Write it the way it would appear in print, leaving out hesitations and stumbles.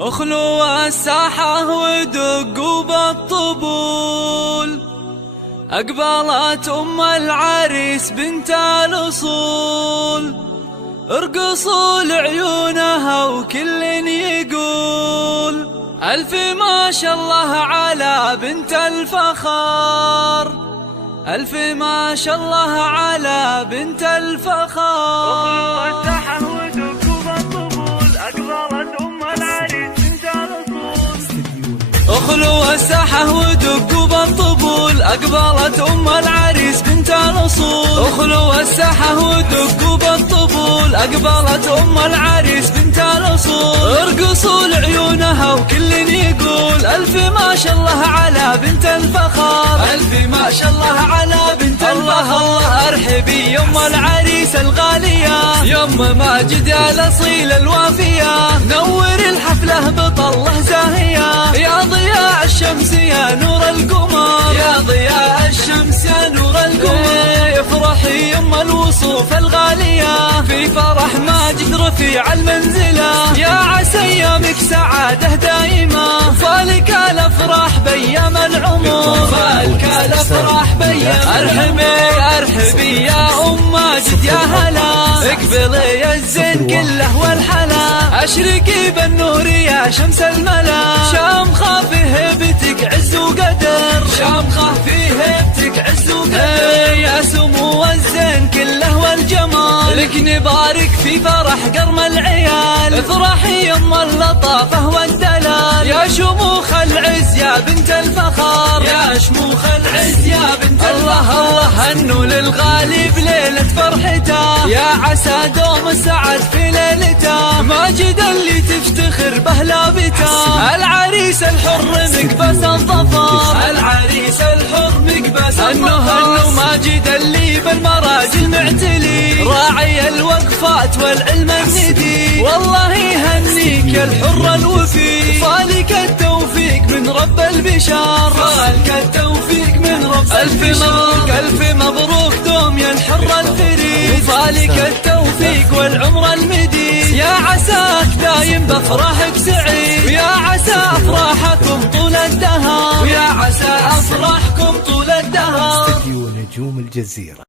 اخلوا الساحة ودقوا بالطبول، أقبلت أم العريس بنت الأصول، ارقصوا لعيونها وكل يقول ألف ما شاء الله على بنت الفخار، ألف ما شاء الله على بنت الفخار. اخلوا الساحة ودقوا بالطبول، أقبلت أم العريس بنت الأصول، اخلوا الساحة ودقوا بالطبول، أقبلت أم العريس بنت الأصول، ارقصوا لعيونها وكل يقول ألف ما شاء الله على بنت الفخار، ألف ما شاء الله على بنت الفخار. الله ارحبي يم العريس الغالية، يم ماجد الأصيل الوافية، نور الحفلة بطله زاهية، يا ضياء الشمس يا نور القمر، يا ضياء الشمس يا نور القمر. افرحي يم الوصوف الغالية في فرح ماجد رفيع المنزلة، يا عسى ايامك سعادة دائمة، فالك الافراح بيام العمر، فالك الافراح بيام. ارحبي يا ام ماجد يا هلا، اقبلي يا الزين كله والحلا، اشرقي بالنور يا شمس الملا، شامخة في هيبتك عز وقدر، شامخة في هيبتك عز وقدر، يا سمو الزين كله والجمال، لك نبارك في فرح قرم العيال، افرحي يم اللطافة والدلال، يا شموخ العز يا بنت الفخار، يا شموخ العز يا بنت الفخار. الله هنوا للغالي بليلة فرحته، يا عسى دوم السعد في ليلته، ماجد اللي تفتخر به لابته، العريس الحر مقبس الظفر، العريس الحر مقبس الظفر. هنوا ماجد اللي بالمراجل معتلي، راعي الوقفات والعلم الندي، والله يهنيك يا الحر الوفي، فالك التوفيق من رب البشار، فالك التوفيق من رب البشار. ألف مبروك ألف مبروك دوم يا الحر الفريد، فالك التوفيق والعمر المديد، يا عساك دايم بأفراحك سعيد، ويا عسى أفراحكم طول الدهر، ويا عسى أفراحكم طول الدهر. استديو نجوم الجزيرة.